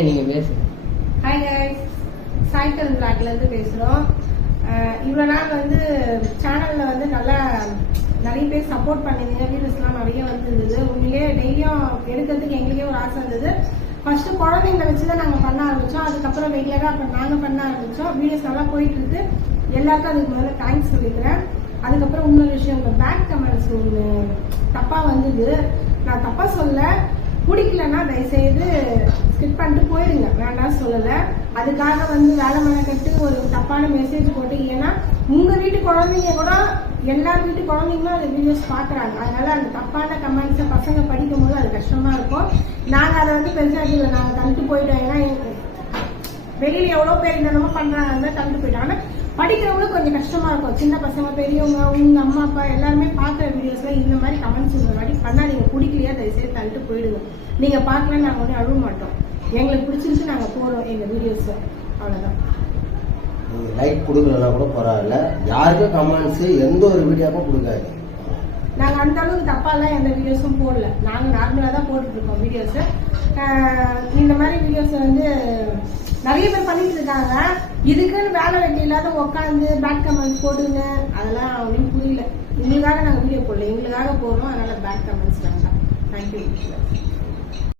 மைக்ல நீங்க பேசுங்க. ஹாய் கைஸ், சைக்கிள் பிளாக்ல இருந்து பேசுறோம். இவ்வளோ நாள் வந்து சேனல்ல வந்து நல்லா நிறைய பேர் சப்போர்ட் பண்ணிருந்தீங்க, வீடியோஸ்லாம் நிறைய வந்துருந்தது. உண்மையிலேயே டெய்லியும் எடுக்கிறதுக்கு எங்களுக்கே ஒரு ஆசை இருந்தது. ஃபர்ஸ்ட் குழந்தைங்களை வச்சுதான் நாங்கள் பண்ண ஆரம்பிச்சோம். அதுக்கப்புறம் ரெகுலராக அப்போ நாங்கள் பண்ண ஆரம்பிச்சோம். வீடியோஸ் நல்லா போயிட்டு இருக்கு. எல்லாருக்கும் அதுக்கு முதல்ல தேங்க்ஸ் சொல்லிக்கிறேன். அதுக்கப்புறம் இன்னொரு விஷயம், உங்க பேக் கமெண்ட்ஸ் ஒன்று தப்பா வந்தது. நான் தப்பா சொல்ல, பிடிக்கலன்னா தயவுசெய்து ஸ்கிப் பண்ணிட்டு போயிடுங்க, வேண்டாம் சொல்லலை. அதுக்காக வந்து வேலை மெனக்கட்டு ஒரு தப்பான மெசேஜ் போட்டு, ஏன்னா உங்க வீட்டு குழந்தைங்க கூட எல்லார் வீட்டு குழந்தைங்களும் அந்த வீடியோஸ் பாக்குறாங்க. அதனால அந்த தப்பான கமெண்ட்ஸை பசங்க படிக்கும் போது அது கஷ்டமா இருக்கும். நாங்க அதை வந்து பெருசா இல்லை, நாங்க தந்துட்டு போயிட்டோம். ஏன்னா வெளியில எவ்வளவு பேர் என்னென்னமோ பண்றாங்க, தந்துட்டு போயிட்டோம். ஆனா படிக்கிறவங்களும் கொஞ்சம் கஷ்டமா இருக்கும். சின்ன பசங்க, பெரியவங்க, உங்க அம்மா அப்பா எல்லாருமே பாக்குற வீடியோஸ்ல இந்த மாதிரி கமெண்ட்ஸ் இந்த மாதிரி பண்ணாதீங்க. பிடிக்கலையா தயவுசெய்து தள்ளிட்டு போயிடுங்க. நீங்க பாக்கலன்னு நாங்க ஒன்றும் அழுவ மாட்டோம். எங்களுக்கு பிடிச்சிருக்கு, நாங்க போறோம் எங்க வீடியோஸ், அவ்வளவுதான். நீங்க லைக் கொடுக்கலன்னா கூட பரவாயில்ல, யாருக்கும் கமெண்ட்ஸ் எந்த ஒரு வீடியோக்கும் கொடுக்காது. நாங்க அந்த அளவுக்கு தப்பாலாம் எந்த வீடியோஸும் போடல. நாங்க நார்மலா தான் போட்டுட்டு இருக்கோம் வீடியோஸ். இந்த மாதிரி வீடியோஸ் வந்து நிறைய பேர் பண்ணிட்டு இருக்காங்க. இதுக்குன்னு வேலை வெட்டி இல்லாத உட்காந்து பேட் கமெண்ட்ஸ் போடுங்க, அதெல்லாம் அப்படின்னு புரியல. எங்களுக்காக நாங்க வீடியோ போடல, எங்களுக்காக போடுறோம். அதனால பேட் கமெண்ட்ஸ் வேண்டாம். தேங்க்யூ.